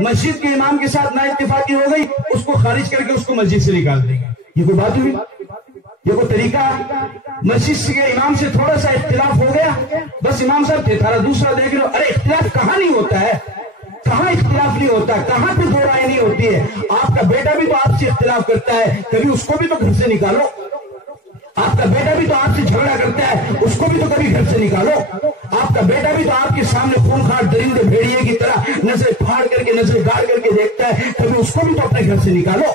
مسجد کے امام کے ساتھ نا اتفاقی ہو گئی، اس کو خارج کر کے اس کو مسجد سے نکال دیں گے. یہ کوئی بات ہوئی؟ یہ کوئی طریقہ؟ مسجد کے امام سے تھوڑا سا اختلاف ہو گیا، بس امام صاحب تھے تھارا دوسرا دیکھ لو. ارے اختلاف کہاں نہیں ہوتا ہے، کہاں اختلاف نہیں ہوتا، کہاں پہ دو رائے نہیں ہوتی ہے. آپ کا بیٹا بھی تو آپ سے اختلاف کرتا ہے، کبھی اس کو بھی تو گھر سے نکالو. آپ کا بیٹا بھی تو آپ سے جھگڑا کرتا ہے، اس کو بھی تو کبھی گھر سے نکالو. آپ کا بیٹا بھی تو آپ کے سامنے خونخوار درندے بھیڑیے کی طرح نظر پھاڑ کر کے نظر گاڑ کر کے دیکھتا ہے، کبھی اس کو بھی تو اپنے گھر سے نکالو.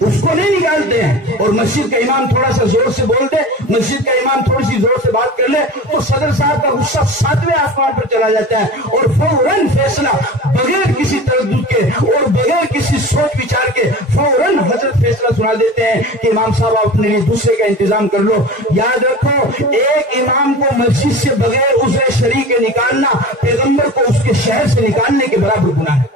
اس کو نہیں نکالتے ہیں. اور مسجد کا امام تھوڑا سا زور سے بول دے، مسجد کا امام تھوڑی سی زور سے بات کر لے تو صدر صاحب کا غصہ 7ویں آسمان پر چلا جاتا ہے اور فوراً فیصلہ بغیر کسی تردد کے اور بغیر کسی سوچ وچار کے فوراً حضرت فیصلہ سنا دیتے ہیں کہ امام صاحب آپ اپنے لیے دوسرے کا انتظام کر لو. یاد رکھو، ایک امام کو مسجد سے بغیر عذر شرعی کے نکالنا پیغمبر کو اس کے شہر سے نکالنے کے برابر گناہ ہے.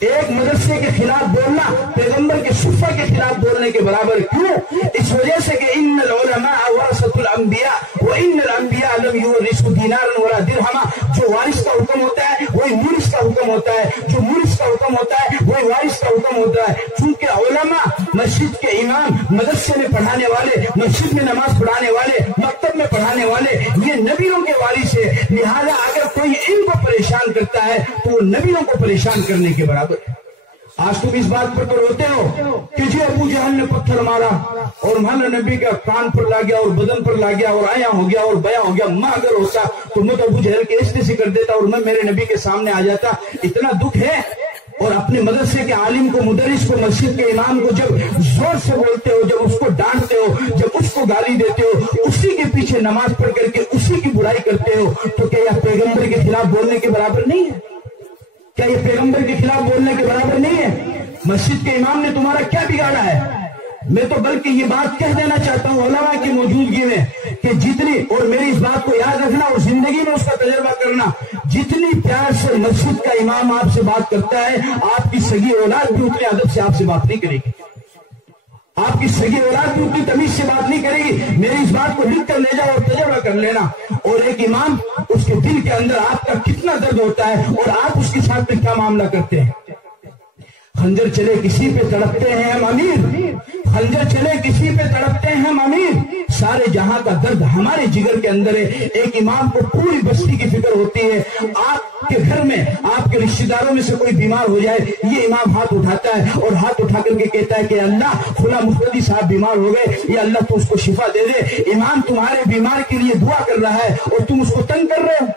ایک مدرسے کے خلاف بولنا پیغمبر کے صفہ کے خلاف بولنے کے برابر. کیوں؟ اس وجہ سے کہ ان العلماء ورثۃ الانبیاء وان الانبیاء لم یورثوا دینارا ولا درہما. جو وارث کا حکم ہوتا ہے وہی مورث کا حکم ہوتا ہے، جو مورث کا حکم ہوتا ہے وہی وارث کا حکم ہوتا ہے. چونکہ علماء، مسجد کے امام، مدرسے میں پڑھانے والے، مسجد میں نماز پڑھانے والے، مکتب میں پڑھانے والے، یہ نبیوں کے وارث ہے. لہذا اگر کوئی ان کو پریشان کرتا ہے تو وہ نبیوں کو پریشان کرنے کے برابر. آج تم اس بات پر تو روتے ہو کہ جی ابو جہل نے پتھر مارا اور محل نبی کا کان پر لا گیا اور بدن پر لا گیا اور آیا ہو گیا اور بیاں ہو گیا. میں اگر ہوتا تو میں تو ابو جہل کے اس سے کر دیتا اور میں میرے نبی کے سامنے آ جاتا. اتنا دکھ ہے. اور اپنے مدرسے کے عالم کو، مدرس کو، مسجد کے امام کو جب زور سے بولتے ہو، جب اس کو ڈانٹتے ہو، جب اس کو گالی دیتے ہو، اسی کے پیچھے نماز پڑھ کر کے اسی کی برائی کرتے ہو، تو کیا یہ پیغمبر کے خلاف بولنے کے برابر نہیں ہے؟ کیا یہ پیغمبر کے خلاف بولنے کے برابر نہیں ہے؟ مسجد کے امام نے تمہارا کیا بگاڑا ہے؟ میں تو بلکہ یہ بات کہہ دینا چاہتا ہوں علماء کی موجودگی میں کہ جتنی، اور میری اس بات کو یاد رکھنا اور زندگی میں اس کا تجربہ کرنا، جتنی پیار سے مسجد کا امام آپ سے بات کرتا ہے، آپ کی سگی اولاد بھی اتنے ادب سے آپ سے بات نہیں کرے گی. آپ کی سگی اولاد بھی اتنی تمیز سے بات نہیں کرے گی. میری اس بات کو لکھ کر لے جاؤ اور تجربہ کر لینا. اور ایک امام، اس کے دل کے اندر آپ کا کتنا درد ہوتا ہے اور آپ اس کے ساتھ میں کیا معاملہ کرتے ہیں. خنجر چلے کسی پہ تڑپتے ہیں ہم امیر، خنجر چلے کسی پہ تڑپتے ہیں ہم امیر. سارے جہاں کا درد ہمارے جگر کے اندر ہے. ایک امام کو پوری بستی کی فکر ہوتی ہے. آپ کے گھر میں آپ کے رشتہ داروں میں سے کوئی بیمار ہو جائے، یہ امام ہاتھ اٹھاتا ہے اور ہاتھ اٹھا کر کے کہتا ہے کہ اللہ فلاں مفتی صاحب بیمار ہو گئے، یا اللہ تو اس کو شفا دے دے. امام تمہارے بیمار کے لیے دعا کر رہا ہے اور تم اس کو تنگ کر رہے ہو.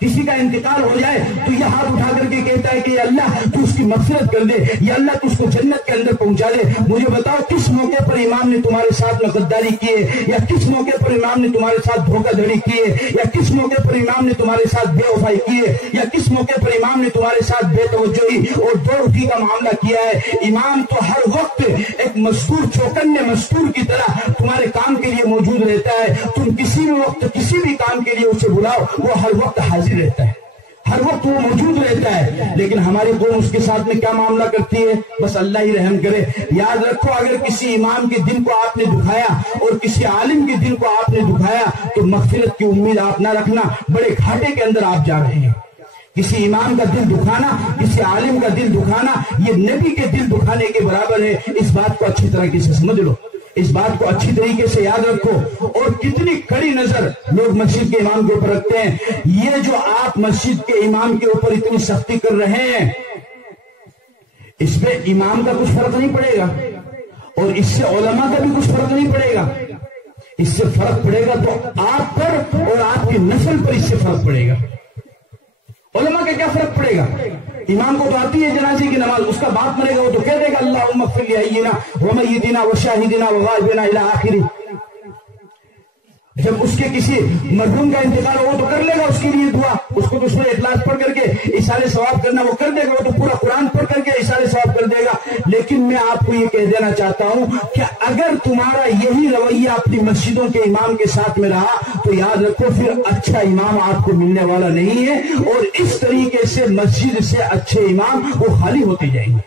کسی کا انتقال ہو جائے تو یہ ہاتھ اٹھا کر کے کہتا ہے کہ یا اللہ تو اس کی مغفرت کر دے، یا اللہ تو اس کو جنت کے اندر پہنچا دے. مجھے بتاؤ کس موقع پر امام نے تمہارے ساتھ میں غداری کی ہے، یا کس موقع پر امام نے تمہارے ساتھ دھوکہ دھڑی کی ہے، یا کس موقع پر امام نے تمہارے ساتھ بے وفائی کی ہے، یا کس موقع پر امام نے تمہارے ساتھ بے توجہی اور دو روٹی کا معاملہ کیا ہے. امام تو ہر وقت ایک مستور، چوکنے مستور کی طرح تمہارے کام کے لیے موجود رہتا ہے. تم کسی بھی وقت کسی بھی کام کے لیے اسے بلاؤ، وہ ہر وقت حاضر رہتا ہے، ہر وقت وہ موجود رہتا ہے. لیکن ہماری قوم اس کے ساتھ میں کیا معاملہ کرتی ہے؟ بس اللہ ہی رحم کرے. یاد رکھو، اگر کسی امام کے دل کو آپ نے دکھایا اور کسی عالم کے دل کو آپ نے دکھایا تو مغفرت کی امید آپ نہ رکھنا، بڑے گھاٹے کے اندر آپ جا رہے ہیں. کسی امام کا دل دکھانا، کسی عالم کا دل دکھانا، یہ نبی کے دل دکھانے کے برابر ہے. اس بات کو اچھی طرح سے سمجھ لو، اس بات کو اچھی طریقے سے یاد رکھو. اور کتنی کڑی نظر لوگ مسجد کے امام کے اوپر رکھتے ہیں. یہ جو آپ مسجد کے امام کے اوپر اتنی سختی کر رہے ہیں، اس پہ امام کا کچھ فرق نہیں پڑے گا اور اس سے علماء کا بھی کچھ فرق نہیں پڑے گا. اس سے فرق پڑے گا تو آپ پر اور آپ کی نسل پر اس سے فرق پڑے گا. علماء کا کیا فرق پڑے گا؟ امام کو تو آتی ہے جنازے کی نماز، اس کا باپ مرے گا وہ تو کہہ دے گا اللہم اغفر لحینا ومیتنا وشاہدنا وغائبنا الی آخری. جب اس کے کسی مرحوم کا انتقال ہو تو کر لے گا اس کے لیے دعا، اس کو تو سورہ اخلاص پڑھ کر کے ایصال ثواب کرنا وہ کر دے گا، وہ تو پورا قرآن پڑھ کر کے ایصال ثواب کر دے گا. لیکن میں آپ کو یہ کہہ دینا چاہتا ہوں کہ اگر تمہارا یہی رویہ اپنی مسجدوں کے امام کے ساتھ میں رہا تو یاد رکھو پھر اچھا امام آپ کو ملنے والا نہیں ہے، اور اس طریقے سے مسجد سے اچھے امام وہ خالی ہوتے جائیں گے.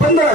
15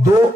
2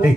1,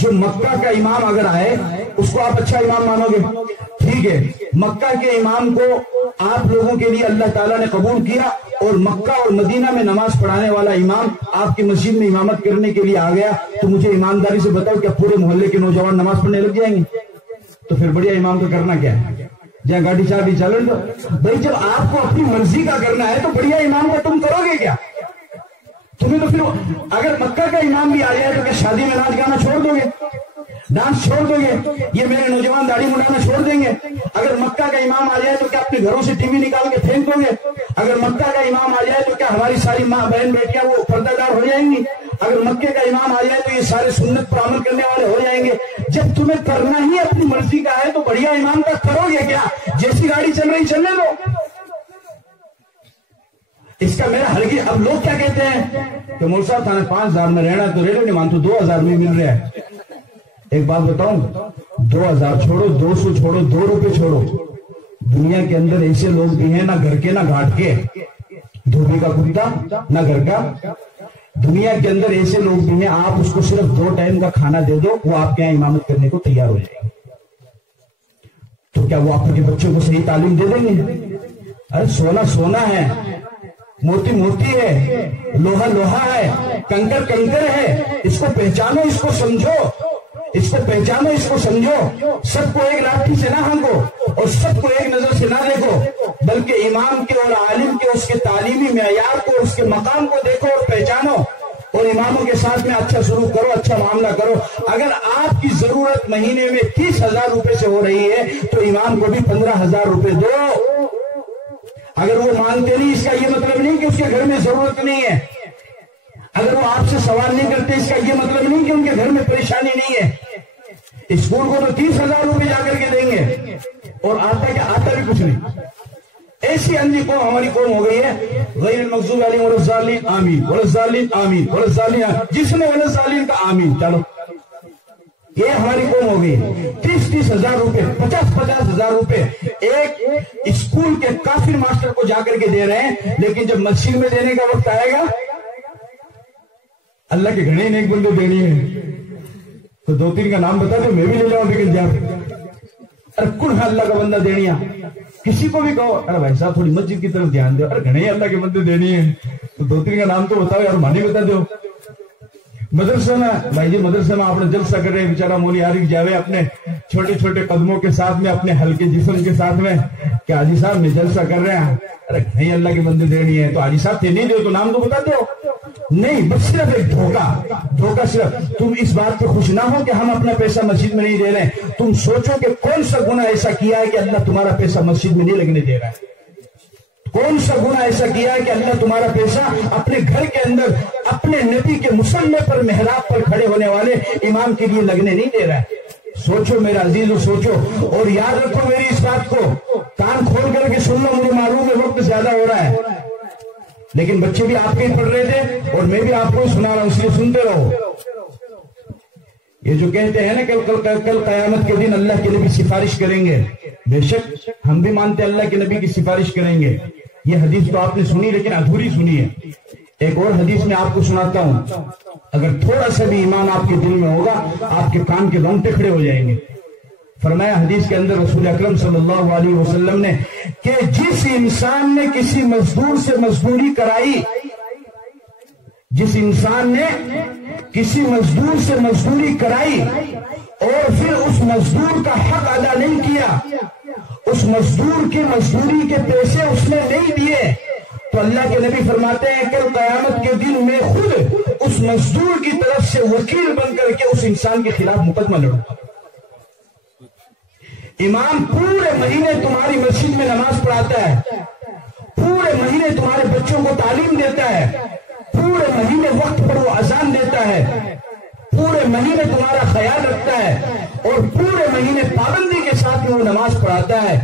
جو مکہ کا امام اگر آئے اس کو آپ اچھا امام مانو گے؟ ٹھیک ہے، مکہ کے امام کو آپ لوگوں کے لیے اللہ تعالیٰ نے قبول کیا اور مکہ اور مدینہ میں نماز پڑھانے والا امام آپ کی مسجد میں امامت کرنے کے لیے آ گیا، تو مجھے ایمانداری سے بتاؤ کہ پورے محلے کے نوجوان نماز پڑھنے لگ جائیں گے؟ تو پھر بڑھیا امام کا کرنا کیا ہے؟ جہاں گاڑی چابی چلن دو بھائی، جب آپ کو اپنی مرضی کا کرنا ہے تو بڑھیا امام کا تم کرو گے کیا؟ تمہیں تو پھر اگر مکہ کا امام بھی آ جائے تو کیا شادی میں ناچ گانا چھوڑ دو گے، ڈانس چھوڑ دو گے، یہ میرے نوجوان داڑھی منڈانا چھوڑ دیں گے؟ اگر مکہ کا امام آ جائے تو کیا اپنے گھروں سے ٹی وی نکال کے پھینک دو گے؟ اگر مکہ کا امام آ جائے تو کیا ہماری ساری ماں بہن بیٹیاں وہ پردہ دار ہو جائیں گی؟ اگر مکے کا امام آ جائے تو یہ سارے سنت پر عمل کرنے والے ہو جائیں گے؟ جب تمہیں کرنا ہی اپنی مرضی کا ہے تو بڑھیا امام کا کرو گے کیا؟ جیسی گاڑی چل رہی چلنے دو، اس کا میرا حل کی۔ اب لوگ کیا کہتے ہیں کہ مول صاحب تھانے 5,000 میں رہنا تو رہنے نہیں مانتے، 2,000 میں مل رہا ہے۔ ایک بات بتاؤں، 2,000 چھوڑو، 200 چھوڑو، 2 روپے چھوڑو، دنیا کے اندر ایسے لوگ بھی ہیں نہ گھر کے نہ گھاٹ کے، دھوبی کا کتا نہ گھر کا، دنیا کے اندر ایسے لوگ بھی ہیں آپ اس کو صرف 2 ٹائم کا کھانا دے دو وہ آپ کے یہاں امامت کرنے کو تیار ہو جائے گا۔ تو کیا وہ آپ کے بچوں کو صحیح تعلیم دے دیں گے؟ ارے سونا سونا ہے، موتی موتی ہے، لوہا لوہا ہے، کنکر کنکر ہے، اس کو پہچانو، اس کو سمجھو، اس کو پہچانو، اس کو سمجھو۔ سب کو ایک لاٹھی سے نہ ہانگو اور سب کو ایک نظر سے نہ دیکھو، بلکہ امام کے اور عالم کے اس کے تعلیمی معیار کو، اس کے مقام کو دیکھو اور پہچانو، اور اماموں کے ساتھ میں اچھا سلوک کرو، اچھا معاملہ کرو۔ اگر آپ کی ضرورت مہینے میں 30,000 روپے سے ہو رہی ہے تو امام کو بھی 15,000 روپے دو۔ اگر وہ مانتے نہیں اس کا یہ مطلب نہیں کہ اس کے گھر میں ضرورت نہیں ہے، اگر وہ آپ سے سوال نہیں کرتے اس کا یہ مطلب نہیں کہ ان کے گھر میں پریشانی نہیں ہے۔ اسکول کو تو 30,000 روپے جا کر کے دیں گے اور آتا بھی کچھ نہیں۔ ایسی اندھی قوم ہماری قوم ہو گئی ہے، غیر المغضوب علیہم ولا الضالین آمین، ولا الضالین آمین، ولا الضالین آمین، جس نے ولا الضالین کا آمین، چلو یہ ہماری قوم ہو گئی ہے۔ 30,000 روپے، 50,000 روپے ایک اسکول کے کافر ماسٹر کو جا کر کے دے رہے ہیں، لیکن جب مسجد میں دینے کا وقت آئے گا اللہ کے گھنے ایک بندے دینی ہے تو 2-3 کا نام بتا دو، میں بھی لے جاؤں، لیکن جا ارے کن ہے اللہ کا بندہ دینی ہے، کسی کو بھی کہو ارے بھائی صاحب تھوڑی مسجد کی طرف دھیان دو، ارے گھنے اللہ کے بندے دینی ہے تو 2-3 کا نام تو بتاؤ یار، مانی بتا دو۔ مدرسہ میں بھائی جی، مدرسہ میں آپ نے جلسہ کر رہے ہیں، بیچارہ مولی عارف جاوے اپنے چھوٹے چھوٹے قدموں کے ساتھ میں، اپنے ہلکے جسم کے ساتھ میں، کہ حاجی صاحب میں جلسہ کر رہے ہیں، ارے نہیں اللہ کے بندے دینی ہے تو حاجی صاحب تھے نہیں دے تو نام تو بتا دو۔ نہیں، بس صرف ایک دھوکہ صرف تم اس بات پہ خوش نہ ہو کہ ہم اپنا پیسہ مسجد میں نہیں دے رہے ہیں، تم سوچو کہ کون سا گناہ ایسا کیا ہے کہ اللہ تمہارا پیسہ مسجد میں نہیں لگنے دے رہا ہے، کون سا گناہ ایسا کیا ہے کہ اللہ تمہارا پیسہ اپنے گھر کے اندر اپنے نبی کے مصلی پر محراب پر کھڑے ہونے والے امام کے لیے لگنے نہیں دے رہا ہے۔ سوچو میرا عزیزو، سوچو اور یاد رکھو میری اس بات کو، کان کھول کر کے سن لو، مجھے معلوم ہے وقت زیادہ ہو رہا ہے، لیکن بچے بھی آپ کے ہی پڑھ رہے تھے اور میں بھی آپ کو سنا رہا ہوں، اس لیے سنتے رہو۔ یہ جو کہتے ہیں نا کل قیامت کے دن اللہ کے نبی سفارش کریں گے، بے شک ہم بھی مانتے اللہ کے نبی کی سفارش کریں گے۔ یہ حدیث تو آپ نے سنی لیکن ادھوری سنی ہے، ایک اور حدیث میں آپ کو سناتا ہوں، اگر تھوڑا سا بھی ایمان آپ کے دل میں ہوگا آپ کے کان کے رونگٹے کھڑے ہو جائیں گے۔ فرمایا حدیث کے اندر رسول اکرم صلی اللہ علیہ وسلم نے کہ جس انسان نے کسی مزدور سے مزدوری کرائی، جس انسان نے کسی مزدور سے مزدوری کرائی اور پھر اس مزدور کا حق ادا نہیں کیا، اس مزدور کی مزدوری کے پیسے اس نے نہیں دیے، تو اللہ کے نبی فرماتے ہیں کہ قیامت کے دن میں خود اس مزدور کی طرف سے وکیل بن کر کے اس انسان کے خلاف مقدمہ لڑوں۔ امام پورے مہینے تمہاری مسجد میں نماز پڑھاتا ہے، پورے مہینے تمہارے بچوں کو تعلیم دیتا ہے، پورے مہینے وقت پر وہ اذان دیتا ہے، پورے مہینے تمہارا خیال رکھتا ہے اور پورے مہینے پابندی کے ساتھ وہ نماز پڑھاتا ہے۔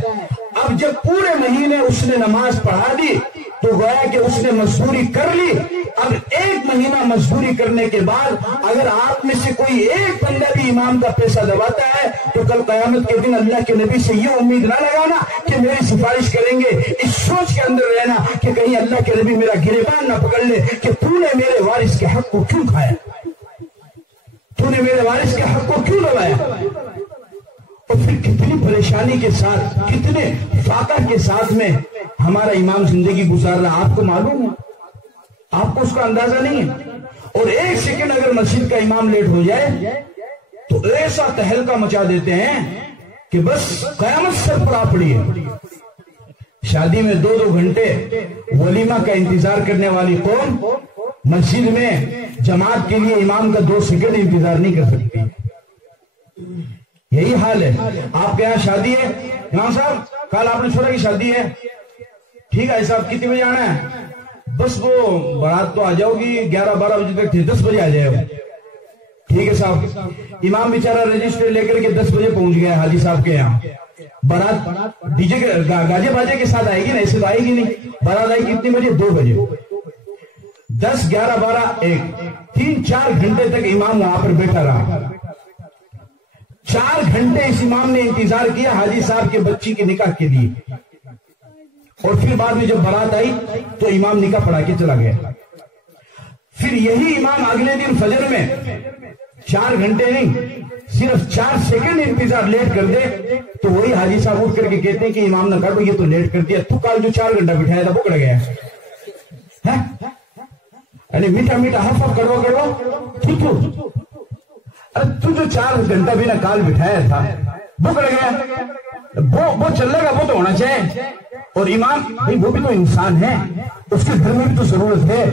اب جب پورے مہینے اس نے نماز پڑھا دی تو گویا کہ اس نے مزدوری کر لی، اب 1 مہینہ مزدوری کرنے کے بعد اگر آپ میں سے کوئی ایک بندہ بھی امام کا پیسہ دباتا ہے تو کل قیامت کے دن اللہ کے نبی سے یہ امید نہ لگانا کہ میری سفارش کریں گے، اس سوچ کے اندر رہنا کہ کہیں اللہ کے نبی میرا گریبان نہ پکڑ لے کہ تو نے میرے وارث کے حق کو کیوں کھایا، تو تو نے میرے وارث کے حق کو کیوں لگایا؟ اور پھر کتنی پریشانی کے ساتھ، کتنے فاقہ کے ساتھ میں ہمارا امام زندگی گزار رہا، آپ کو معلوم ہے؟ آپ کو اس کا اندازہ نہیں ہے؟ اور ایک سیکنڈ اگر مسجد کا امام لیٹ ہو جائے تو ایسا تہلکہ مچا دیتے ہیں کہ بس قیامت سر پر آ پڑی ہے۔ شادی میں 2-2 گھنٹے ولیمہ کا انتظار کرنے والی قوم مسجد میں جماعت کے لیے امام کا 2 سیکنڈ انتظار نہیں کر سکتی۔ یہی حال ہے۔ آپ کے یہاں شادی ہے، امام صاحب کل آپ نے چھوڑا کہ شادی ہے، ٹھیک ہے صاحب کتنے بجے آنا ہے؟ بس وہ بارات تو آ جاؤ گی 11-12 بجے تک، 10 بجے آ جائے گا، ٹھیک ہے صاحب۔ امام بیچارہ رجسٹر لے کر کے 10 بجے پہنچ گیا حاجی صاحب کے یہاں۔ بارات ڈی جے گاجے باجے کے ساتھ آئے گی نا، ایسے تو آئے گی نہیں۔ بارات آئے گی کتنے بجے؟ 2 بجے۔ 10, 11, 12, 1 3-4 گھنٹے تک امام وہاں پر بیٹھا رہا۔ 4 گھنٹے اس امام نے انتظار کیا حاجی صاحب کے بچی کے نکاح کے لیے، اور پھر بعد میں جب بارات آئی تو امام نکاح پڑھا کے چلا گیا۔ پھر یہی امام اگلے دن فجر میں 4 گھنٹے نہیں، صرف 4 سیکنڈ انتظار لیٹ کر دے تو وہی حاجی صاحب اٹھ کر کے کہتے ہیں کہ امام نے کہا یہ تو لیٹ کر دیا، تو کل جو 4 گھنٹہ بٹھایا تھا وہ کڑ گیا۔ یعنی میٹھا میٹھا ہف کرو تو جو 4 گھنٹہ بھی نہ کال بٹھایا تھا وہ کڑ گیا، وہ چل رہے گا، وہ تو ہونا چاہیے۔ اور امام بھائی وہ بھی تو انسان ہے، اس کے گھر میں بھی تو ضرورت ہے،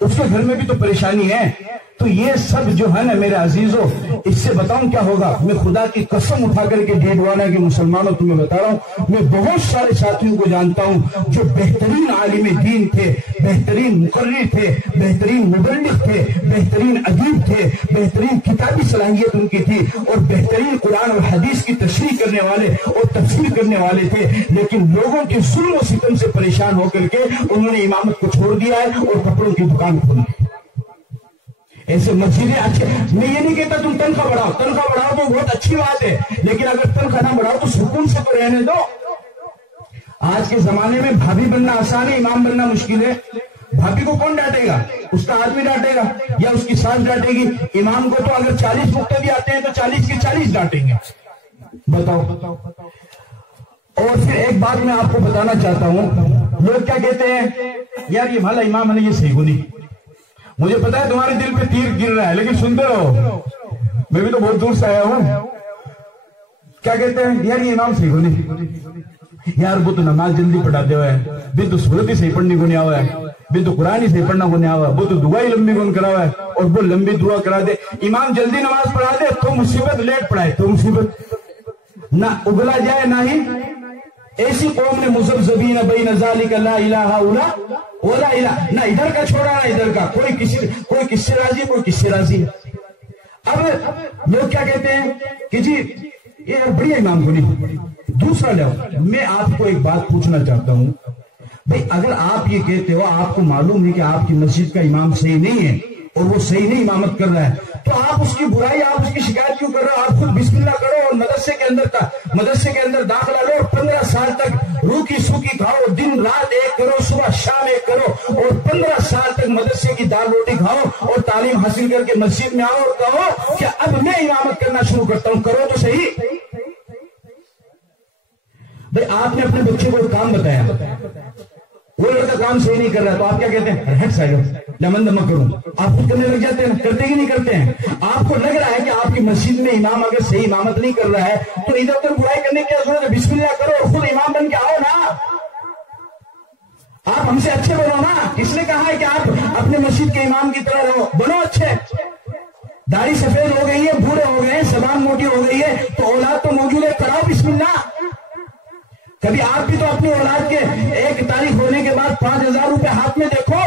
اس کے گھر میں بھی تو پریشانی ہے۔ تو یہ سب جو ہے نا میرے عزیزوں، اس سے بتاؤں کیا ہوگا؟ میں خدا کی قسم اٹھا کر کے ڈیڈوانا کے مسلمانوں تمہیں بتا رہا ہوں، میں بہت سارے ساتھیوں کو جانتا ہوں جو بہترین عالم دین تھے، بہترین مقرر تھے، بہترین مبلغ تھے، بہترین ادیب تھے، بہترین کتابی صلاحیت ان کی تھی، اور بہترین قرآن اور حدیث کی تشریح کرنے والے اور تفسیر کرنے والے تھے، لیکن لوگوں کے ظلم و ستم سے پریشان ہو کر کے انہوں نے امامت کو چھوڑ دیا ہے اور کپڑوں کی دکان کھولی۔ ایسے مسجدیں اچھے، میں یہ نہیں کہتا تم تنخواہ بڑھاؤ تو بہت اچھی بات ہے، لیکن اگر تنخواہ نہ بڑھاؤ تو سکون سے تو رہنے دو۔ آج کے زمانے میں بھابھی بننا آسان ہے، امام بننا مشکل ہے۔ بھابھی کو کون ڈانٹے گا؟ اس کا آدمی ڈانٹے گا یا اس کی ساس ڈانٹے گی؟ امام کو تو اگر 40 مقتدی آتے ہیں تو 40 کے 40 ڈانٹیں گے، بتاؤ۔ اور پھر ایک بات میں آپ کو بتانا چاہتا ہوں، لوگ کیا کہتے ہیں؟ یار یہ بھلا امام ہے یہ صحیح نہیں، مجھے پتا ہے تمہارے دل پہ تیر گر رہا ہے لیکن سنتے رہو، میں بھی تو بہت دور سے آیا ہوں۔ کیا کہتے ہیں؟ یار یہ امام صحیح نہیں، یار وہ تو نماز جلدی پڑھاتے ہوئے بھی تو سورت ہی صحیح پڑھنے کو نہیں آوا ہے، بھی تو قرآن ہی صحیح پڑھنا کو نہیں آوا ہے، وہ تو دعا ہی لمبی کون کرا ہوا ہے، اور وہ لمبی دعا کرا دے۔ امام جلدی نماز پڑھا دے تو مصیبت، لیٹ پڑھائے تو مصیبت، نہ اگلا جائے نہ ہی۔ ایسی قوم نے مذبذبین بین ذالک لا الہ الا ولا الہ، نہ ادھر کا چھوڑا نہ ادھر کا، کوئی کس سے راضی کوئی کس سے راضی۔ اب لوگ کیا کہتے ہیں کہ جی یہ بڑی امام کو نہیں۔ دوسرا لوگ، میں آپ کو ایک بات پوچھنا چاہتا ہوں، بھئی اگر آپ یہ کہتے ہو آپ کو معلوم ہے کہ آپ کی مسجد کا امام صحیح نہیں ہے اور وہ صحیح نہیں امامت کر رہا ہے، تو آپ اس کی برائی، آپ اس کی شکایت کیوں کر رہے ہو؟ آپ خود بسم اللہ کرو اور مدرسے کے اندر داخلہ لو، 15 سال تک روکی سوکی کھاؤ، دن رات ایک کرو، صبح شام ایک کرو، اور 15 سال تک مدرسے کی دال روٹی کھاؤ اور تعلیم حاصل کر کے مسجد میں آؤ اور کہو کہ اب میں امامت کرنا شروع کرتا ہوں، کرو تو صحیح۔ بھئی آپ نے اپنے بچے کو کام بتایا، وہ لڑکا کام صحیح نہیں کر رہا تو آپ کیا کہتے ہیں؟ ہٹ سائڈ، لمن دمک کروں۔ آپ خود کرنے لگ جاتے ہیں، کرتے ہی نہیں کرتے ہیں۔ آپ کو لگ رہا ہے کہ آپ کی مسجد میں امام اگر صحیح امامت نہیں کر رہا ہے تو ادھر ادھر برائی کرنے کی کیا ضرورت ہے؟ بسم اللہ کرو اور خود امام بن کے آؤ نا، آپ ہم سے اچھے بنو نا۔ کس نے کہا ہے کہ آپ اپنے مسجد کے امام کی طرح رہو؟ بنو اچھے۔ داڑھی سفید ہو گئی ہے، بوڑھے ہو گئے ہیں، زبان موٹی ہو گئی ہے تو اولاد تو موجود ہے، کراؤ بسم اللہ۔ کبھی آپ بھی تو اپنی اولاد کے 1 تاریخ ہونے کے بعد 5000 روپے ہاتھ میں دیکھو،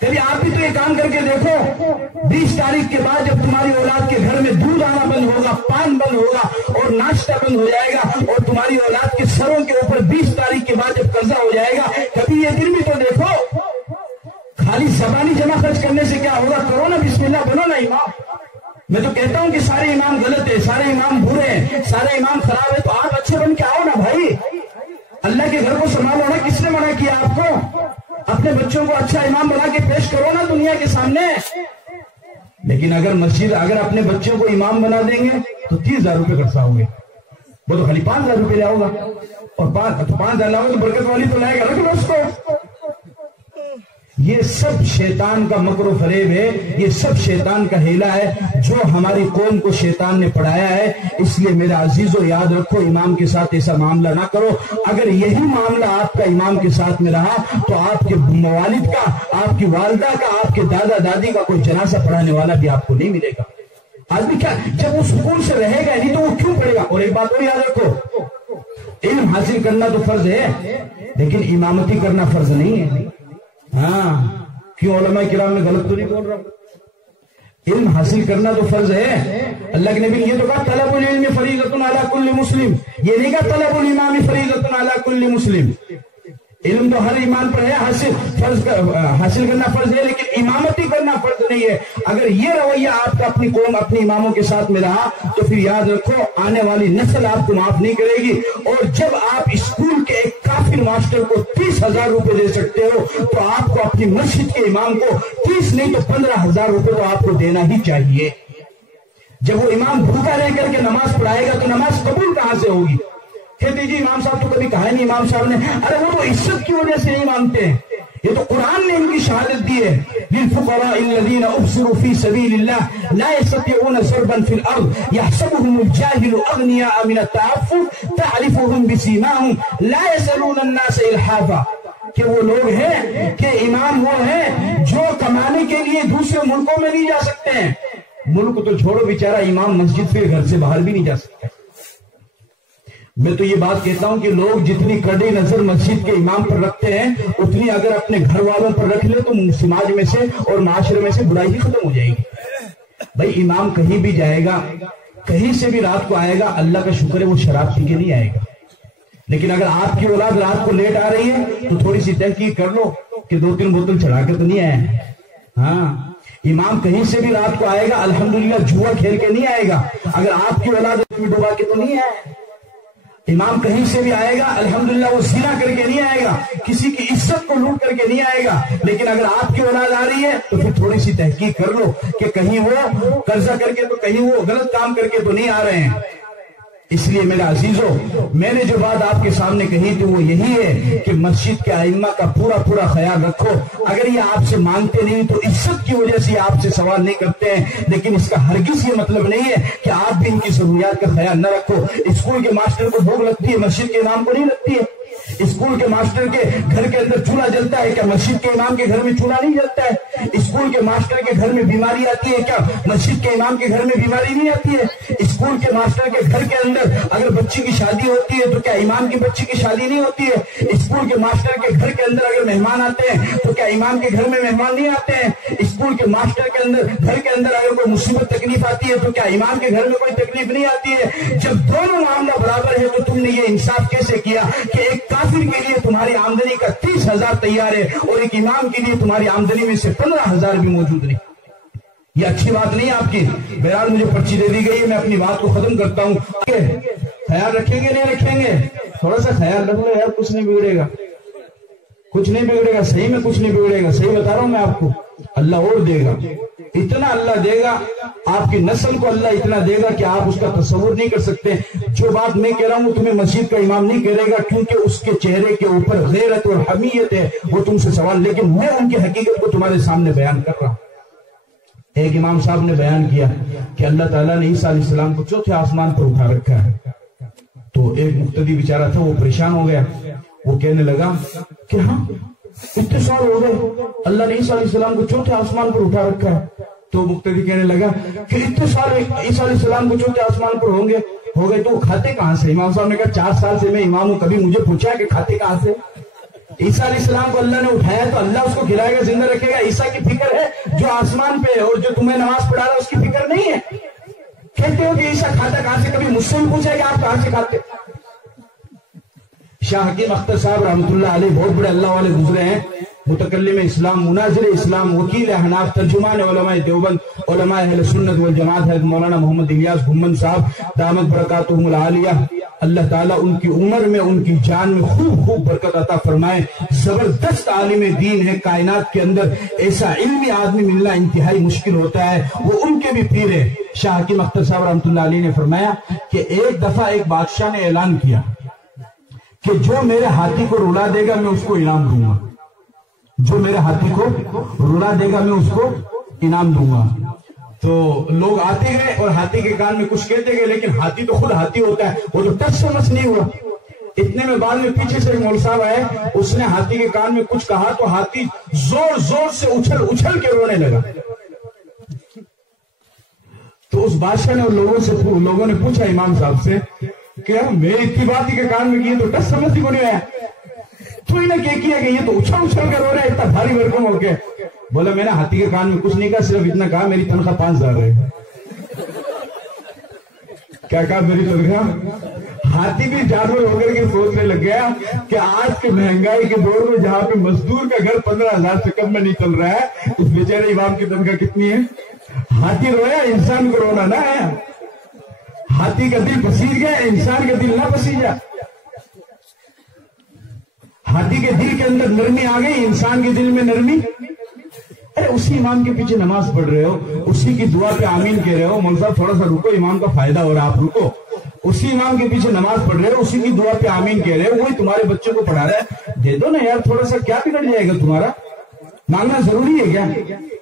کبھی آپ بھی تو یہ کام کر کے دیکھو 20 تاریخ کے بعد جب تمہاری اولاد کے گھر میں دودھ آنا بند ہوگا، پان بند ہوگا اور ناشتہ بند ہو جائے گا، اور تمہاری اولاد کے سروں کے اوپر 20 تاریخ کے بعد جب قرضہ ہو جائے گا، کبھی یہ دن بھی تو دیکھو۔ خالی زبانی جمع خرچ کرنے سے کیا ہوگا؟ کرو نا بسم اللہ، بنو نا امام۔ میں تو کہتا ہوں کہ سارے امام غلط ہیں، سارے امام برے ہیں، سارے امام خراب ہے، تو آپ اچھے بن کے آؤ نا بھائی۔ اللہ کے گھر کو سنبھالو نا، کس نے منع کیا آپ کو؟ اپنے بچوں کو اچھا امام بنا کے پیش کرو نا دنیا کے سامنے۔ لیکن لیکن اگر اپنے بچوں کو امام بنا دیں گے تو 30,000 روپے خرچہ ہوگے، وہ تو خالی 5,000 روپے لے آؤ گا، اور 5,000 لاؤ تو برکت والی تو لائے گا، رکھ لو اس کو۔ یہ سب شیطان کا مکر و فریب ہے، یہ سب شیطان کا ہیلا ہے جو ہماری قوم کو شیطان نے پڑھایا ہے۔ اس لیے میرے عزیزو یاد رکھو، امام کے ساتھ ایسا معاملہ نہ کرو۔ اگر یہی معاملہ آپ کا امام کے ساتھ میں رہا تو آپ کے والد کا، آپ کی والدہ کا، آپ کے دادا دادی کا کوئی جنازہ پڑھانے والا بھی آپ کو نہیں ملے گا۔ آدمی کیا جب وہ سکون سے رہے گا نہیں تو وہ کیوں پڑھے گا؟ اور ایک بات اور یاد رکھو، علم حاصل کرنا تو فرض ہے لیکن امامتی کرنا فرض نہیں ہے۔ ہاں کیوں علماء کرام میں غلط تو نہیں بول رہا ہوں؟ علم حاصل کرنا تو فرض ہے۔ اللہ کے نبی نے یہ تو کہا طلب العلم فریضۃ علی کل مسلم، یہ نہیں کہا طلب الامام فریضۃ علی کل مسلم۔ علم تو ہر ایمان پر ہے، حاصل کرنا فرض ہے لیکن امامتی کرنا فرض نہیں ہے۔ اگر یہ رویہ آپ کا اپنی قوم اپنی اماموں کے ساتھ میں رہا تو پھر یاد رکھو آنے والی نسل آپ کو معاف نہیں کرے گی۔ اور جب آپ اسکول کے ایک کافر ماسٹر کو 30,000 روپے دے سکتے ہو تو آپ کو اپنی مسجد کے امام کو 30 نہیں تو 15,000 روپے تو آپ کو دینا ہی چاہیے۔ جب وہ امام بھوکا رہ کر کے نماز پڑھائے گا تو نماز قبول کہاں سے ہوگی؟ کہتے جی امام صاحب تو کبھی کہا نہیں، امام صاحب نے، ارے وہ تو عزت کی وجہ سے نہیں مانتے ہیں، یہ تو قرآن نے ان کی شہادت دی ہے۔ للفقراء الذين احصروا في سبيل الله لا يستطيعون ضربا في الارض يحسبهم الجاهل اغنياء من التعفف تعرفهم بسيماهم لا يسألون الناس الحافا، کہ وہ لوگ ہیں کہ امام وہ ہیں جو کمانے کے لیے دوسرے ملکوں میں نہیں جا سکتے ہیں۔ ملک تو چھوڑو، بیچارہ امام مسجد سے گھر سے باہر بھی نہیں جا سکتے۔ میں تو یہ بات کہتا ہوں کہ لوگ جتنی کڑی نظر مسجد کے امام پر رکھتے ہیں اتنی اگر اپنے گھر والوں پر رکھ لے تو سماج میں سے اور معاشرے میں سے برائی ہی ختم ہو جائے گی۔ بھائی امام کہیں بھی جائے گا، کہیں سے بھی رات کو آئے گا، اللہ کا شکر ہے وہ شراب پی کے نہیں آئے گا۔ لیکن اگر آپ کی اولاد رات کو لیٹ آ رہی ہے تو تھوڑی سی تحقیق کر لو کہ 2-3 بوتل چڑھا کے تو نہیں آئے۔ ہاں امام کہیں سے بھی رات کو آئے گا الحمدللہ جوا کھیل کے نہیں آئے گا، اگر آپ کی اولاد میں ڈبا کے تو نہیں آئے۔ امام کہیں سے بھی آئے گا الحمدللہ وہ زنا کر کے نہیں آئے گا، کسی کی عزت کو لوٹ کر کے نہیں آئے گا۔ لیکن اگر آپ کی اولاد آ رہی ہے تو پھر تھوڑی سی تحقیق کر لو کہ کہیں وہ قرضہ کر کے تو کہیں وہ غلط کام کر کے تو نہیں آ رہے ہیں۔ اس لیے میرا عزیزو میں نے جو بات آپ کے سامنے کہی تھی وہ یہی ہے کہ مسجد کے ائمہ کا پورا خیال رکھو۔ اگر یہ آپ سے مانگتے نہیں تو عزت کی وجہ سے آپ سے سوال نہیں کرتے ہیں، لیکن اس کا ہرگز یہ مطلب نہیں ہے کہ آپ بھی ان کی ضروریات کا خیال نہ رکھو۔ اسکول کے ماسٹر کو بھوک لگتی ہے، مسجد کے امام کو نہیں لگتی ہے۔ اسکول کے ماسٹر کے گھر کے اندر چولہا جلتا ہے، کیا مسجد کے امام کے گھر میں چولہا نہیں جلتا ہے؟ اسکول کے ماسٹر کے گھر میں بیماری آتی ہے، کیا مسجد کے امام کے گھر میں بیماری نہیں آتی ہے؟ اسکول کے ماسٹر کے گھر کے اندر اگر بچی کی شادی ہوتی ہے تو کیا امام کی بچی کی شادی نہیں ہوتی ہے؟ اسکول کے ماسٹر کے گھر کے اندر اگر مہمان آتے ہیں تو کیا امام کے گھر میں مہمان نہیں آتے ہیں؟ اسکول کے ماسٹر کے اندر گھر کے اندر اگر کوئی مصیبت تکلیف آتی ہے تو کیا امام کے گھر میں کوئی تکلیف نہیں آتی ہے؟ جب دونوں معاملہ برابر ہے تو تم نے یہ انصاف کیسے کیا کہ ایک کافر کے لیے تمہاری آمدنی کا 30,000 تیار ہے اور ایک امام کے لیے تمہاری آمدنی میں سے 15,000 بھی موجود نہیں؟ یہ اچھی بات نہیں آپ کی۔ بہرحال مجھے پرچی دے دی گئی ہے، میں اپنی بات کو ختم کرتا ہوں۔ خیال رکھیں گے نہیں رکھیں گے؟ تھوڑا سا خیال رکھ لو یار، کچھ نہیں بگڑے گا، کچھ نہیں بگڑے گا، صحیح میں کچھ نہیں بگڑے گا، صحیح بتا رہا ہوں میں آپ کو۔ اللہ اور دے گا، اتنا اللہ دے گا، آپ کی نسل کو اللہ اتنا دے گا کہ آپ اس کا تصور نہیں کر سکتے۔ جو بات میں کہہ رہا ہوں تمہیں مسجد کا امام نہیں کرے گا کیونکہ اس کے چہرے کے اوپر غیرت اور حمیت ہے، وہ تم سے سوال، لیکن میں ان کی حقیقت کو تمہارے سامنے بیان کر رہا ہوں۔ ایک امام صاحب نے بیان کیا کہ اللہ تعالیٰ نے عیسیٰ علیہ السلام کو چوتھے آسمان پر اٹھا رکھا ہے۔ تو ایک مقتدی بیچارہ تھا، وہ پریشان ہو گیا، وہ کہنے لگا کہ ہاں اتنے سال ہو گئے اللہ نے عیسیٰ علیہ السلام کو چوتھے آسمان پر اٹھا رکھا ہے۔ تو مقتدی کہنے لگا کہ اتنے سال عیسیٰ علیہ السلام کو چوتھے آسمان پر ہو گئے تو وہ کھاتے کہاں سے؟ امام صاحب نے کہا 4 سال سے میں امام ہوں، کبھی مجھے پوچھا ہے کہ کھاتے کہاں سے؟ عیسیٰ علیہ السلام کو اللہ نے اٹھایا تو اللہ اس کو کھلائے گا، زندہ رکھے گا۔ عیسیٰ کی فکر ہے جو آسمان پہ ہے اور جو تمہیں نماز پڑھا رہا ہے اس کی فکر نہیں ہے۔ کہتے ہو کہ عیسیٰ کھاتا کہاں سے، کبھی مجھ سے پوچھا کہ آپ کہاں سے کھاتے؟ شاہ حکیم اختر صاحب رحمۃ اللہ علیہ بہت بڑے اللہ والے گزرے ہیں، متکلم اسلام، مناظر اسلام، وکیل احناف، ترجمان علماء دیوبند، علماء اہل سنت والجماعت، حضرت مولانا محمد الیاس گھمن صاحب دامت برکاتہم العالیہ، اللہ تعالیٰ ان کی عمر میں ان کی جان میں خوب خوب برکت عطا فرمائے. زبردست عالم دین ہے کائنات کے اندر. ایسا علمی آدمی ملنا انتہائی مشکل ہوتا ہے. وہ ان کے بھی پیر ہیں. شاہ حکیم اختر صاحب رحمۃ اللہ علیہ نے فرمایا کہ ایک دفعہ ایک بادشاہ نے اعلان کیا کہ جو میرے ہاتھی کو رلا دے گا میں اس کو انعام دوں گا. جو میرے ہاتھی کو رلا دے گا میں اس کو انعام دوں گا. تو لوگ آتے گئے اور ہاتھی کے کان میں کچھ کہتے گئے, لیکن ہاتھی تو خود ہاتھی ہوتا ہے, وہ تو ٹچ سمجھ نہیں ہوا. اتنے میں بعد میں پیچھے سے مول صاحب آئے, اس نے ہاتھی کے کان میں کچھ کہا تو ہاتھی زور زور سے اچھل اچھل کے رونے لگا. تو اس بادشاہ نے لوگوں نے پوچھا امام صاحب سے کہ میری اتنی بات ہی کے کان میں کی تو ٹچ سمجھ ہی کو نہیں آیا, تو انہیں کیا کیا کہ یہ تو اچھل اچھل کے رو رہا ہے اتنا بھاری بھرکم ہو کے. بولا میں نے ہاتھی کے کان میں کچھ نہیں کہا, صرف اتنا کہا میری تنخواہ 5000 ہے. کیا کہا میری تنخواہ؟ ہاتھی بھی جانور ہو کر کے سوچنے لگ گیا کہ آج کے مہنگائی کے دور میں جہاں پہ مزدور کا گھر 15000 سے کم میں نہیں چل رہا ہے, اس بیچارے امام کی تنخواہ کتنی ہے؟ ہاتھی رویا, انسان کو رونا نہ ہے. ہاتھی کا دل پسیج گیا, انسان کا دل نہ پسیجا. ہاتھی کے دل کے اندر نرمی آ گئی, انسان کے دل میں نرمی. ارے اسی امام کے پیچھے نماز پڑھ رہے ہو, اسی کی دعا پہ آمین کہہ رہے ہو. مول صاحب تھوڑا سا رکو, امام کا فائدہ ہو رہا, آپ رکو. اسی امام کے پیچھے نماز پڑھ رہے ہو, اسی کی دعا پہ آمین کہہ رہے ہو, وہی تمہارے بچوں کو پڑھا رہا ہے. دے دو نا یار تھوڑا سا, کیا بگڑ جائے گا تمہارا؟ مانگنا ضروری ہے کیا؟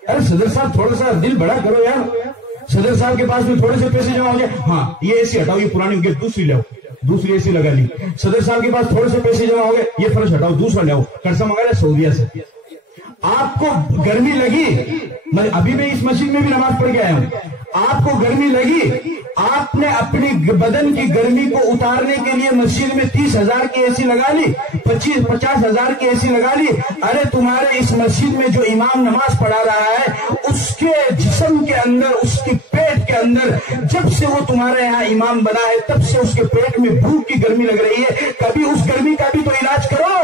ارے صدر صاحب تھوڑا سا دل بڑا کرو یار. صدر صاحب کے پاس میں تھوڑے سے پیسے جمع ہو جائے, ہاں یہ اے سی ہٹاؤ, یہ پرانی ہو گئی, دوسری لاؤ, دوسری اے سی لگا لی. صدر صاحب کے پاس تھوڑے سے پیسے جمع ہو گئے, یہ فرش ہٹاؤ, دوسرا لاؤ, قرضہ منگا رہے سعودیہ سے. آپ کو گرمی لگی, میں ابھی میں اس مسجد میں بھی نماز پڑھ کے آیا ہوں. آپ کو گرمی لگی, آپ نے اپنی بدن کی گرمی کو اتارنے کے لیے مسجد میں 30,000 کی اے سی لگا لی, 50,000 کی اے سی لگا لی. ارے تمہارے اس مسجد میں جو امام نماز پڑھا رہا ہے, اس کے جسم کے اندر, اس کے پیٹ کے اندر, جب سے وہ تمہارے یہاں امام بنا ہے تب سے اس کے پیٹ میں بھوک کی گرمی لگ رہی ہے. کبھی اس گرمی کا بھی تو علاج کرو,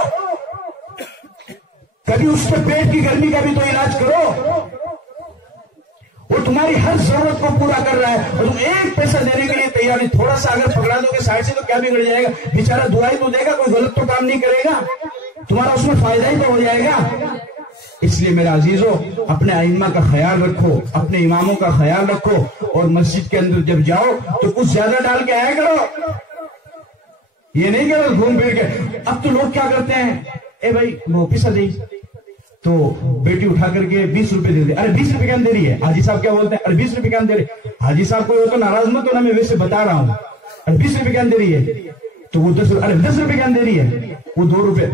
کبھی اس کے پیٹ کی گرمی کا بھی تو علاج کرو. وہ تمہاری ہر ضرورت کو پورا کر رہا ہے اور تم ایک پیسہ دینے کے لیے تیار نہیں. تھوڑا سا اگر پکڑا دو گے سائڈ سے تو کیا بگڑ جائے گا؟ بیچارہ دعائی تو دے گا, کوئی غلط تو کام نہیں کرے گا, تمہارا اس میں فائدہ ہی تو ہو جائے گا. اس لیے میرے عزیزوں, اپنے ائمہ کا خیال رکھو, اپنے اماموں کا خیال رکھو, اور مسجد کے اندر جب جاؤ تو کچھ زیادہ ڈال کے آیا کرو, یہ نہیں کرو گھوم پھر کے. اب تو لوگ کیا کرتے ہیں, اے بھائی وہ پیسہ دے, تو بیٹی اٹھا کر کے 20 روپے دے دے. ارے 20 روپے کیا دے رہی ہے؟ حاجی صاحب کیا بولتے ہیں, ارے 20 روپے کیا دے رہے. حاجی صاحب کو تو ناراض مت ہونا, میں ویسے بتا رہا ہوں. ارے 20 روپے کیا دے رہی ہے؟ تو وہ 10 روپے, ارے 10 روپے کیا دے رہی ہے؟ وہ 2 روپے.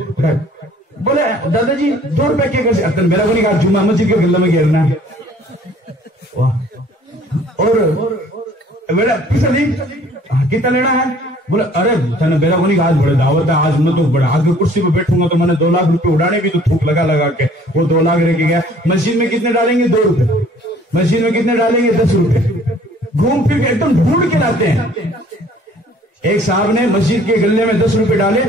بولے دادا جی 2 روپے کیا کر سکتے, میرا کو نہیں کہا جمعہ مسجد کے گلے میں گھیرنا ہے. اور میرا پیسہ نہیں کتنا لینا ہے؟ بولے ارے میرا کو نہیں کہا, آج بڑے دعوت ہے, آج میں تو بڑا آگے کرسی پہ بیٹھوں گا تو میں نے 2 لاکھ روپے اڑانے بھی, تو تھوک لگا کے وہ 2 لاکھ رہ کے گیا. مسجد میں کتنے ڈالیں گے؟ 2 روپے. مسجد میں کتنے ڈالیں گے؟ 10 روپے. گھوم پھر کے ایک دم ڈھونڈ کے لاتے ہیں. ایک صاحب نے مسجد کے گلے میں 10 روپے ڈالے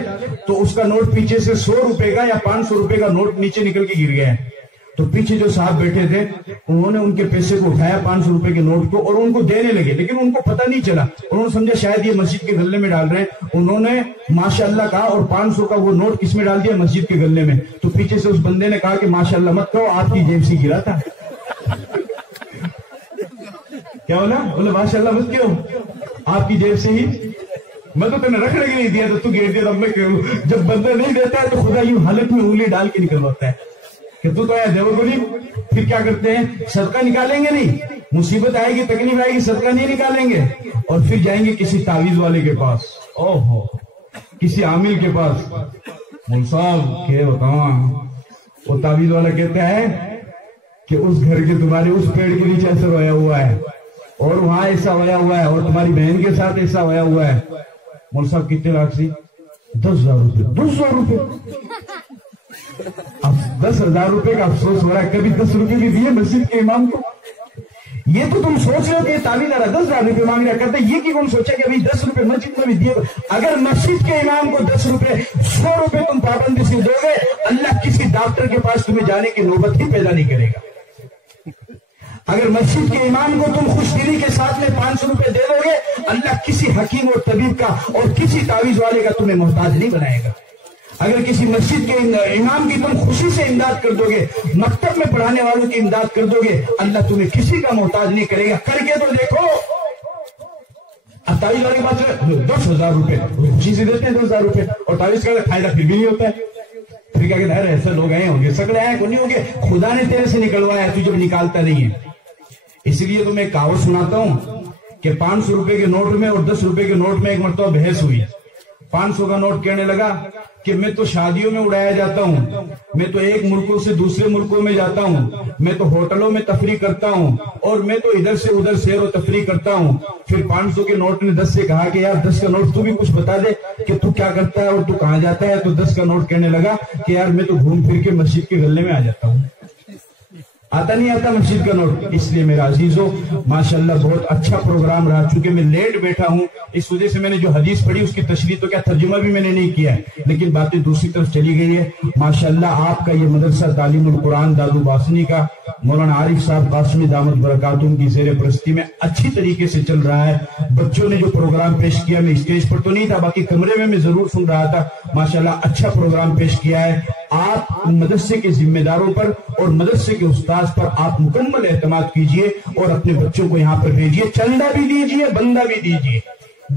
تو اس کا نوٹ پیچھے سے 100 روپے کا یا 500 روپے کا نوٹ نیچے نکل کے گر گیا ہے. تو پیچھے جو صاحب بیٹھے تھے انہوں نے ان کے پیسے کو اٹھایا 500 روپے کے نوٹ کو اور ان کو دینے لگے, لیکن ان کو پتہ نہیں چلا. انہوں نے سمجھا شاید یہ مسجد کے گلے میں ڈال رہے ہیں. انہوں نے ماشاءاللہ کہا اور 500 کا وہ نوٹ کس میں ڈال دیا؟ مسجد کے گلے میں. تو پیچھے سے اس بندے نے کہا کہ ماشاءاللہ مت کہو, آپ کی جیب سے گرا تھا. کیا بولا؟ بولے ماشاءاللہ مت کیوں, آپ کی جیب سے ہی. میں تو تمہیں رکھنے کے نہیں دیا تو گر دیا. تب میں جب بندہ نہیں دیتا ہے تو خدا یوں حالت میں انگلی ڈال کے نکلواتا ہے کہ تو دیو کو نہیں. پھر کیا کرتے ہیں, صدقہ نکالیں گے نہیں, مصیبت آئے گی, تکلیف آئے گی, صدقہ نہیں نکالیں گے, اور پھر جائیں گے کسی تعویذ والے کے پاس, کسی عامل کے پاس. مول صاحب کیا بتاؤں, وہ تعویذ والا کہتا ہے کہ اس گھر کے تمہارے اس پیڑ کے نیچے ایسا رویا ہوا ہے, اور وہاں ایسا ہویا ہوا ہے, اور تمہاری بہن کے ساتھ ایسا ہویا ہوا ہے. مول صاحب کتنے لاکھ سی؟ 10,000 روپے. 200 روپے. اب 10,000 روپے کا افسوس ہو رہا ہے, کبھی 10 روپے بھی دیے مسجد کے امام کو. یہ تو تم سوچ رہے ہو کہ تعویذ والا 10,000 روپے مانگ رہا کرتے, یہ کیوں سوچا کہ 10 روپے مسجد میں بھی دیے. اگر مسجد کے امام کو 10 روپے 100 روپے تم پابندی سے دو گے, اللہ کسی ڈاکٹر کے پاس تمہیں جانے کی نوبت ہی پیدا نہیں کرے گا. اگر مسجد کے امام کو تم خوش دلی کے ساتھ میں 500 روپے دے دو گے, اللہ کسی حکیم اور طبیب کا اور کسی تعویذ والے کا تمہیں محتاج نہیں بنائے گا۔ اگر کسی مسجد کے امام کی تم خوشی سے امداد کر دو گے، مکتب میں پڑھانے والوں کی امداد کر دو گے، اللہ تمہیں کسی کا محتاج نہیں کرے گا۔ کر کے تو دیکھو۔ اب تعویذ والے کے پاس 10,000 روپے خوشی سے دیتے ہیں، 10,000 روپے، اور تعویذ کا فائدہ پھر بھی نہیں ہوتا ہے۔ پھر کیا کہتا ہے ایسے لوگ آئے ہوں گے، سکڑے آئے کو نہیں ہوں گے، خدا نے تیرے سے نکلوایا، تو جب نکالتا نہیں ہے۔ اس لیے تو میں کہاوت سناتا ہوں کہ 500 روپے کے نوٹ میں اور 10 روپے کے نوٹ میں ایک مرتبہ بحث ہوئی۔ 500 کا نوٹ کہنے لگا کہ میں تو شادیوں میں اڑایا جاتا ہوں، میں تو ایک ملکوں سے دوسرے ملکوں میں جاتا ہوں، میں تو ہوٹلوں میں تفریح کرتا ہوں، اور میں تو ادھر سے ادھر سیر و تفریح کرتا ہوں۔ پھر 500 کے نوٹ نے 10 سے کہا کہ یار 10 کا نوٹ تو بھی کچھ بتا دے کہ تو کیا کرتا ہے اور تو کہاں جاتا ہے۔ تو 10 کا نوٹ کہنے لگا کہ یار میں تو گھوم پھر کے مسجد کے گلے میں آ جاتا ہوں، آتا نہیں آتا مسجد کا نوٹ۔ اس لیے میرا عزیزو ماشاءاللہ بہت اچھا پروگرام رہا، چونکہ میں لیٹ بیٹھا ہوں اس وجہ سے میں نے جو حدیث پڑھی اس کی تشریح تو کیا ترجمہ بھی میں نے نہیں کیا ہے، لیکن باتیں دوسری طرف چلی گئی ہے۔ ماشاءاللہ آپ کا یہ مدرسہ تعلیم القرآن دادو باسنی کا مولانا عارف صاحب قاسمی دامت برکاتہم کی زیر پرستی میں اچھی طریقے سے چل رہا ہے۔ بچوں نے جو پروگرام پیش کیا، میں اسٹیج پر تو نہیں تھا، باقی کمرے میں ضرور سن رہا تھا، ماشاءاللہ اچھا پروگرام پیش کیا ہے۔ آپ مدرسے کے ذمہ داروں پر اور مدرسے کے استاذ پر آپ مکمل اعتماد کیجئے اور اپنے بچوں کو یہاں پر بھیجئے، چندہ بھی دیجئے، بندہ بھی دیجئے،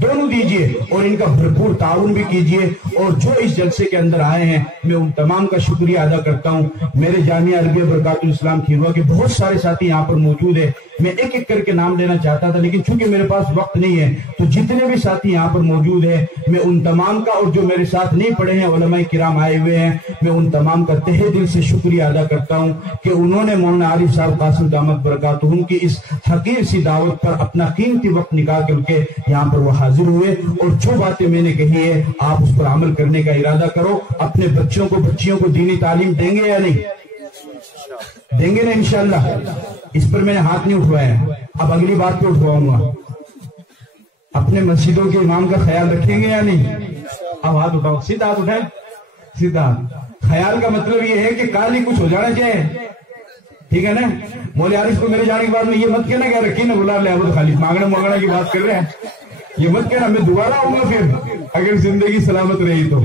دونوں دیجئے، اور ان کا بھرپور تعاون بھی کیجئے۔ اور جو اس جلسے کے اندر آئے ہیں میں ان تمام کا شکریہ ادا کرتا ہوں۔ میرے جامعہ عربیہ برکات الاسلام کھیروا کے بہت سارے ساتھی یہاں پر موجود ہیں، میں ایک ایک کر کے نام لینا چاہتا تھا لیکن چونکہ میرے پاس وقت نہیں ہے، تو جتنے بھی ساتھی یہاں پر موجود ہیں میں ان تمام کا، اور جو میرے ساتھ نہیں پڑھے ہیں علماء کرام آئے ہوئے ہیں، میں ان تمام کا تہہ دل سے شکریہ ادا کرتا ہوں کہ انہوں نے مولانا عارف صاحب قاسم دامت برکاتہم کی اس حقیر سی دعوت پر اپنا قیمتی وقت نکال کر کے یہاں پر وہ حاضر ہوئے، اور جو باتیں میں نے کہی ہے آپ اس پر عمل کرنے کا ارادہ کرو۔ اپنے بچوں کو بچیوں کو دینی تعلیم دیں گے یا نہیں؟ دیں گے نا انشاءاللہ؟ اس پر میں نے ہاتھ نہیں اٹھوایا، اب اگلی بات پہ اٹھواؤں گا۔ اپنے مسجدوں کے امام کا خیال رکھیں گے یا نہیں؟ اب ہاتھ اٹھاؤ، سیدھا ہاتھ اٹھائیں، سیدھا۔ خیال کا مطلب یہ ہے کہ کال ہی کچھ ہو جانا چاہیے، ٹھیک ہے نا؟ مولوی عارف کو میرے جانے کے بعد میں یہ مت کہنا کہ رکھیے نا بلا لے اب خالی مانگنا مانگنا کی بات کر رہے ہیں، یہ مت کہنا، میں دوبارہ آؤں گا پھر اگر زندگی سلامت رہی تو۔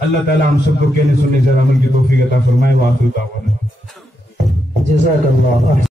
اللہ تعالیٰ ہم سب کو کہنے سننے سے عمل کی توفیق عطا فرمائے۔ وآخر دعوانا جزاک اللہ۔